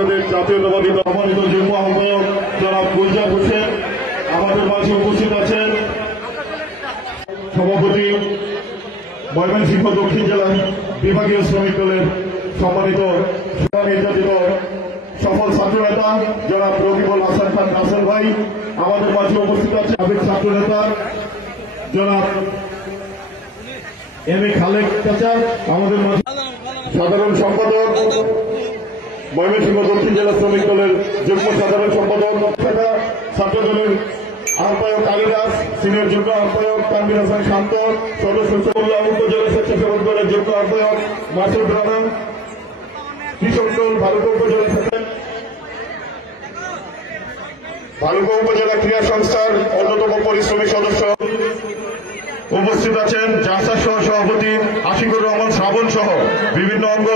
ভারতের জাতীয়তাবাদী সম্মানিত যুগ্ম আহ্বায়ক যারা গুলজার হোসেন আমাদের মাঝে উপস্থিত আছেন, সভাপতি ময়মনসিংহ দক্ষিণ জেলা বিভাগীয় শ্রমিক দলের সম্মানিত নির্যাতিত সফল ছাত্র নেতা জনাব রকিবুল হাসান খান রাসেল ভাই আমাদের মাঝে উপস্থিত আছে। সাবেক ছাত্র নেতা জনাব এম এ খালেক চাচা আমাদের মাঝে, সাধারণ সম্পাদক ময়মনসিংহ দক্ষিণ জেলা শ্রমিক দলের যুগ্ম সাধারণ সম্পাদক ছাত্র দলের আহ্বায়ক কালিদাস, সিনিয়র যুগ্ম আহ্বায়ক তানভীর হাসান শান্ত, সদস্য উপজেলা স্বেচ্ছাসেবক দলের যুগ্ম আহ্বায়ক মাসুদ রানা, কৃষক দল ভালুকা উপজেলা ভালুকা উপজেলা ক্রীড়া সংস্থার অন্যতম পরিশ্রমী সদস্য উপস্থিত আছেন। জাসা সহ সভাপতি আশিকুর রহমান শ্রাবণ সহ বিভিন্ন অঙ্গ